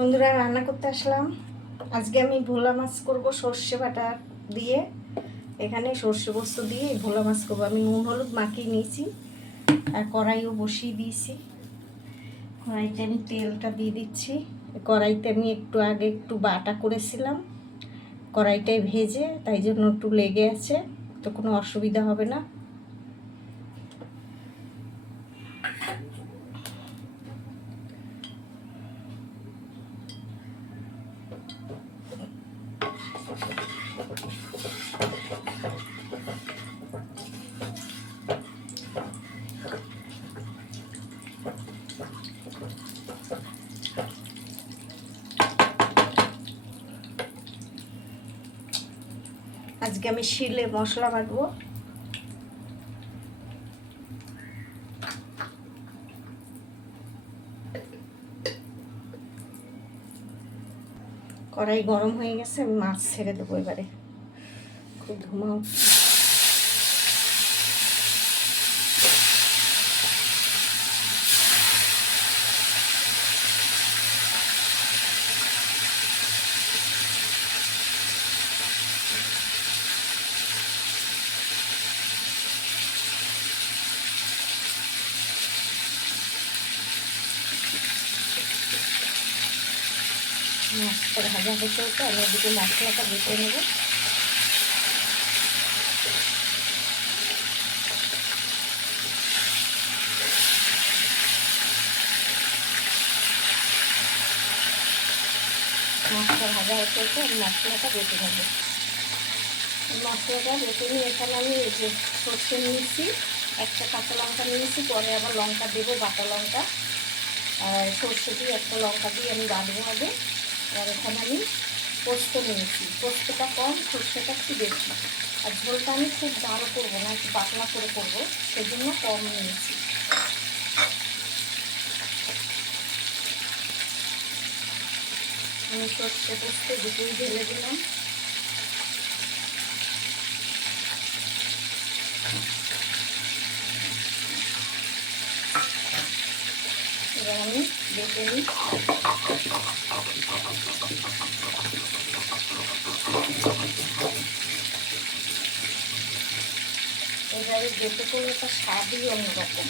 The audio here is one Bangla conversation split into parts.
বন্ধুরা, রান্না করতে আসলাম। আজকে আমি ভোলা মাছ করব সর্ষে বাটা দিয়ে। এখানে সর্ষে পোস্ত দিয়ে ভোলা মাছ করবো। আমি নুন হলুদ মাখিয়ে নিয়েছি আর কড়াইও বসিয়ে দিয়েছি। কড়াইতে আমি তেলটা দিয়ে দিচ্ছি। কড়াইতে আমি একটু আগে একটু বাটা করেছিলাম, কড়াইটায় ভেজে, তাই জন্য একটু লেগে আছে, তো কোনো অসুবিধা হবে না। আজকে আমি শিলে মশলা বাটবো। কড়াই গরম হয়ে গেছে, আমি মাছ ছেড়ে দেবো এবারে। খুব ধোঁয়া উঠছে। মাছটা ভাজা হতে হতে আমি এদিকে মশলাটা বেটে নেব। মাছটা ভাজা হতে হতে আমি মশলাটা বেটে নেব। মশলাটা বেটে নিয়ে এখানে আমি এই যে সর্ষে নিয়েছি, একটা কাঁচা লঙ্কা নিয়েছি, পরে আবার লঙ্কা দেবো, বাটা লঙ্কা। আর সর্ষে দিয়ে একটা লঙ্কা দিয়ে আমি বাটবো আগে। আর এখানে আমি পোস্ত নিয়েছি, পোস্তটা কম, সর্ষেটা একটু বেশি। আর ঝোলটা আমি খুব গাঢ় করবো না, একটু পাতলা করে করবো, সেজন্য কম নিয়েছি। আমি সর্ষে পোস্ত দুটোই ঢেলে দিলাম। এবার আমি বেটে নিই। এবারে বেটে করলে তার স্বাদই অন্যরকম।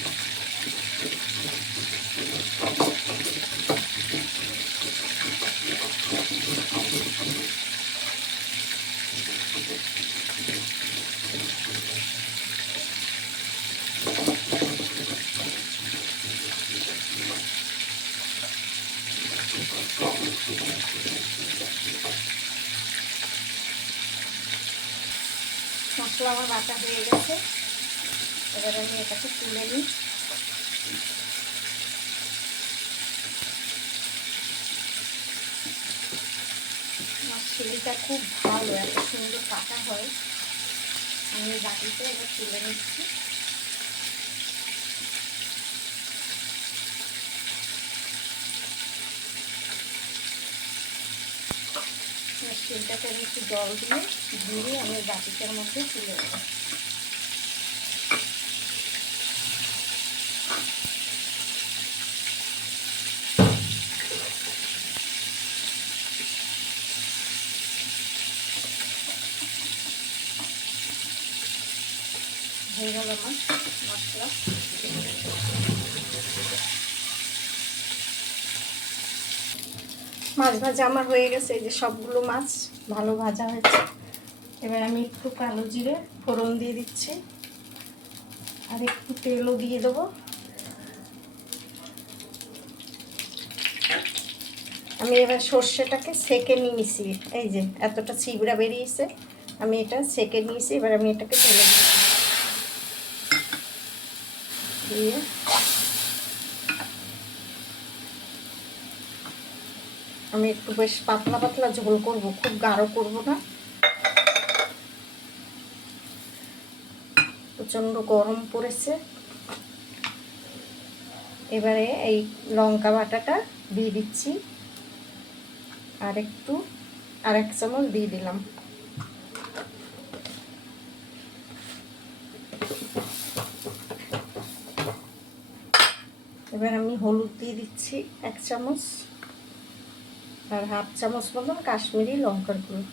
মশলা আমার বাটা হয়ে গেছে, এবার আমি এটাকে তুলে নিই। আমার শিলিটা খুব ভালো, এত সুন্দর কাটা হয়। আমি বাটিতে এবার তুলে নিচ্ছি। শিলটাকে আমি একটু জল দিয়ে আমি বাটিটার মধ্যে তুলে দেবো। হয়ে গেল আমার মশলা। মাছ ভাজা আমার হয়ে গেছে, এই যে সবগুলো মাছ ভালো ভাজা হয়েছে। এবার আমি একটু কালো জিরে ফোড়ন দিয়ে দিচ্ছি, আর একটু তেলও দিয়ে দেবো। আমি এবার সর্ষেটাকে সেকে নিয়েছি, এই যে এতটা ছিবড়া বেরিয়েছে, আমি এটা সেকে নিয়েছি। এবার আমি এটাকে ঢেলে দিয়ে আমি একটু বেশ পাতলা পাতলা ঝোল করব, খুব গাঢ় করব না। প্রচণ্ড গরম পড়েছে। এবারে এই লঙ্কা বাটাটা দিয়ে দিচ্ছি, আর এক চামচ দিয়ে দিলাম। এবার আমি হলুদ দিয়ে দিচ্ছি 1 চামচ। আর 1/2 চামচ মতন কাশ্মীরি লঙ্কার গুঁড়ো।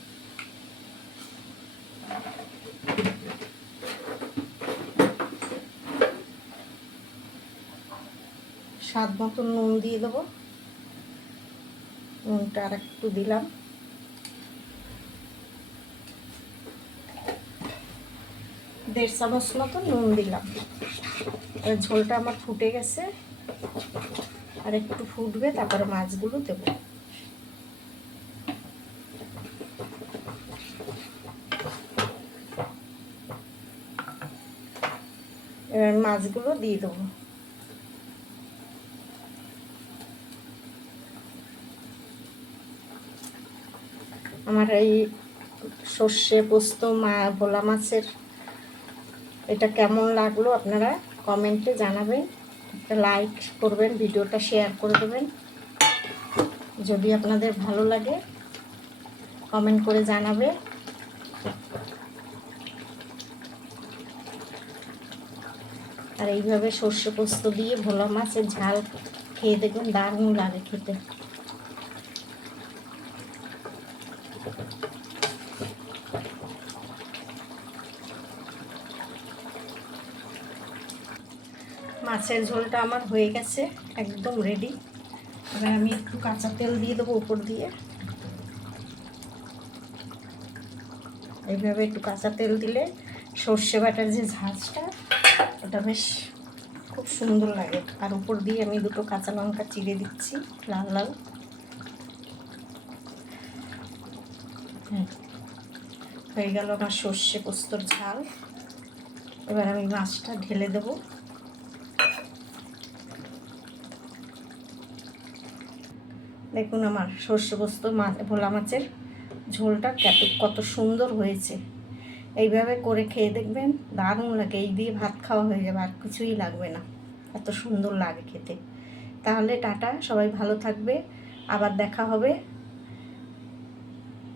স্বাদ মতন নুন দিয়ে দেবো, নুনটা আর একটু দিলাম। দেড় চামচ মতন নুন দিলাম। ঝোলটা আমার ফুটে গেছে, আর একটু ফুটবে, তারপরে মাছগুলো দেবো। এবার মাছগুলো দিয়ে দেবো। আমার এই সর্ষে পোস্ত ভোলা মাছের এটা কেমন লাগলো আপনারা কমেন্টে জানাবেন। একটা লাইক করবেন, ভিডিওটা শেয়ার করে দেবেন। যদি আপনাদের ভালো লাগে কমেন্ট করে জানাবে। আর এইভাবে সর্ষে পোস্ত দিয়ে ভোলা মাছের ঝাল খেয়ে দেখবেন, দারুণ লাগে খেতে। মাছের ঝোলটা আমার হয়ে গেছে, একদম রেডি। এবার আমি একটু কাঁচা তেল দিয়ে দেবো উপর দিয়ে। এইভাবে একটু কাঁচা তেল দিলে সর্ষে বাটার যে ঝাঁঝটা ওটা বেশ খুব সুন্দর লাগে। আর উপর দিয়ে আমি 2টো কাঁচা লঙ্কা চিড়ে দিচ্ছি লাল লাল। হয়ে গেল আমার সর্ষে পোস্তর ঝাল। এবার আমি মাছটা ঢেলে দেবো। দেখুন আমার সর্ষে পোস্ত ভোলা মাছের ঝোলটা কত সুন্দর হয়েছে। এইভাবে করে খেয়ে দেখবেন, দারুণ লাগে। এই দিয়ে ভাত খাওয়া হয়ে যাবে, আর কিছুই লাগবে না, এত সুন্দর লাগে খেতে। তাহলে টাটা, সবাই ভালো থাকবে, আবার দেখা হবে।